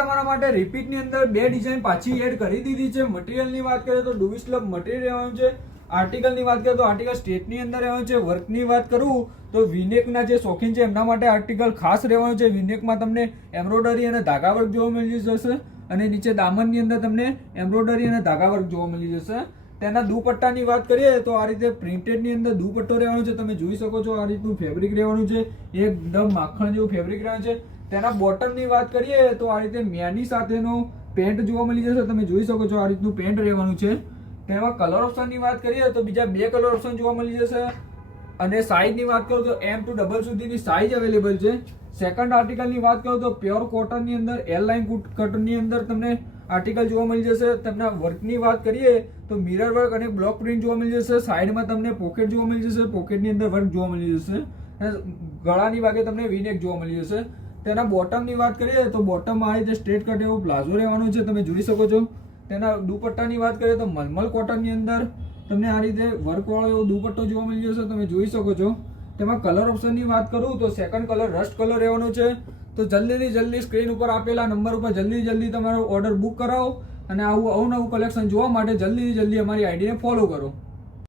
તમારા માટે રિપીટની અંદર બે ડિઝાઇન પાછી એડ કરી દીધી છે. મટીરિયલની વાત કરીએ તો ડુવી સ્લબ મટીરિયલ રહેવાનું છે. આર્ટિકલની વાત કરીએ તો આર્ટિકલ સ્ટેટની અંદર રહેવાનું છે. વર્કની વાત કરું તો વિનેકના જે શોખીન છે એમના માટે આર્ટિકલ ખાસ રહેવાનું છે. વિનેકમાં તમને એમ્બ્રોઇડરી અને ધાગા વર્ક જોવા મળી જશે અને નીચે દામનની અંદર તમને એમ્બ્રોઇડરી અને ધાગા વર્ક જોવા મળી જશે. તેના દુપટ્ટાની વાત કરીએ તો આ રીતે પ્રિન્ટેડની અંદર દુપટ્ટો રહેવાનો છે. તમે જોઈ શકો છો આ રીતનું ફેબ્રિક રહેવાનું છે. એકદમ માખણ જેવું ફેબ્રિક રહેવાનું છે. તેના બોટમની વાત કરીએ તો આ રીતે મેની સાથેનો પેન્ટ જોવા મળી જશે. તમે જોઈ શકો છો આ રીતનું પેન્ટ રહેવાનું છે. તેમાં કલર ઓપ્શનની વાત કરીએ તો બીજા બે કલર ઓપ્શન જોવા મળી જશે અને સાઇઝની વાત કરું તો M to ડબલ સુધીની સાઇઝ અવેલેબલ છે. સેકન્ડ આર્ટિકલની વાત કરું તો પ્યોર કોટનની અંદર એલ લાઇન કટની અંદર તમને આર્ટિકલ જોવા મળી જશે. તેમના વર્કની વાત કરીએ તો મિરર વર્ક અને બ્લોક પ્રિન્ટ જોવા મળી જશે. સાઈડમાં તમને પોકેટ જોવા મળી જશે. પોકેટની અંદર વર્ક જોવા મળી જશે અને ગળાની ભાગે તમને વીનેક જોવા મળી જશે. તેના બોટમની વાત કરીએ તો બોટમમાં આ રીતે સ્ટ્રેટ કટ એવો પ્લાઝો રહેવાનો છે. તમે જોઈ શકો છો. તેના દુપટ્ટાની વાત કરીએ તો મલમલ કોટનની અંદર તમને આ રીતે વર્કવાળો એવો દુપટ્ટો જોવા મળી જશે. તમે જોઈ શકો છો. તેમાં કલર ઓપ્શનની વાત કરું તો સેકન્ડ કલર રસ્ટ કલર રહેવાનો છે. તો જલ્દીથી જલ્દી સ્ક્રીન ઉપર આપેલા નંબર ઉપર જલ્દી તમારો ઓર્ડર બુક કરાવો અને આવું અવનવું કલેક્શન જોવા માટે જલ્દીથી જલ્દી અમારી આઈડીને ફોલો કરો.